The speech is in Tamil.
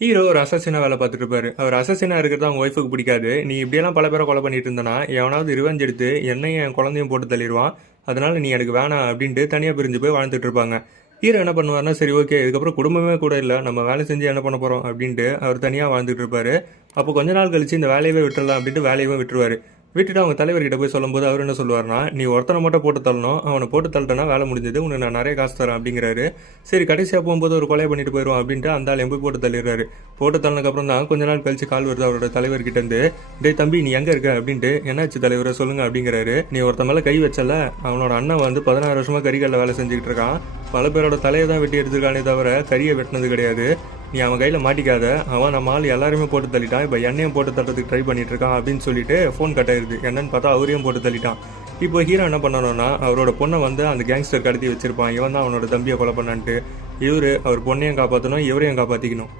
ஹீரோ ஒரு அசசினா வேலை பார்த்துட்டு இருப்பாரு. அவர் அசசினா இருக்கிறது அவங்க ஒய்ஃபுக்கு பிடிக்காது. நீ இப்படியெல்லாம் பல பேரை கொலை பண்ணிட்டு இருந்தனா எவனாவது ரிவெஞ்ச் எடுத்து என்னையும் என் குழந்தையும் போட்டு தள்ளிடுவான். அதனால நீ எனக்கு வேணாம் அப்படின்ட்டு தனியாக பிரிஞ்சு போய் வாழ்ந்துட்டு இருப்பாங்க. ஹீரோ என்ன பண்ணுவார்னா, சரி ஓகே, இதுக்கப்புறம் குடும்பமே கூட இல்லை, நம்ம வேலை செஞ்சு என்ன பண்ண போகிறோம் அப்படின்ட்டு அவர் தனியாக வாழ்ந்துட்டு இருப்பாரு. அப்போ கொஞ்ச நாள் கழிச்சு இந்த வேலையவே விட்டுறலாம் அப்படின்ட்டு வேலையவே விட்டுருவாரு. விட்டுட்டு அவங்க தலைவர்கிட்ட போய் சொல்லும்போது அவர் என்ன சொல்லுவார்னா, நீ ஒருத்தனை மட்டும் போட்டு தள்ளணும், அவனை போட்டு தள்ளிட்டனா வேலை முடிஞ்சது, உனக்கு நான் நிறைய காசு தரேன் அப்படிங்கிறாரு. சரி, கடைசியாக போகும்போது ஒரு கொலை பண்ணிட்டு போயிடுவோம் அப்படின்ட்டு அந்த ஆள் போய் போட்டு தள்ளிடுறாரு. போட்டு தள்ளினதுக்கப்புறம் தான் கொஞ்ச நாள் கழிச்சு கால் வருது அவரோட தலைவர்கிட்ட இருந்து. டேய் தம்பி, நீ எங்கே இருக்க அப்படின்ட்டு. என்னாச்சு தலைவரை சொல்லுங்க அப்படிங்கிறாரு. நீ ஒருத்த மேலே கை வச்சல, அவனோட அண்ணன் வந்து 16 வருஷமா கறிகளில் வேலை செஞ்சுக்கிட்டு இருக்கான். பல பேரோட தலையை தான் வெட்டி எடுத்துருக்கானே தவிர கறியை வெட்டினது கிடையாது. நீ அவன் கையில் மாட்டிக்காத, அவன் நம்ம ஆள் எல்லாருமே போட்டு தள்ளிட்டான், இப்போ எண்ணெயும் போட்டு தட்டுறதுக்கு ட்ரை பண்ணிட்டு இருக்கான் அப்படின்னு சொல்லிட்டு ஃபோன் கட் ஆயிருது. என்னன்னு பார்த்தா அவரையும் போட்டு தள்ளிட்டான். இப்போ ஹீரோ என்ன பண்ணணும்னா, அவரோட பொண்ணை வந்து அந்த கேங்ஸ்டர் கடத்தி வச்சிருப்பான், இவன் தான் அவனோட தம்பியை கொலை பண்ணான்ட்டு. அவர் பொண்ணையும் காப்பாற்றணும், இவரையும் காப்பாற்றிக்கணும்.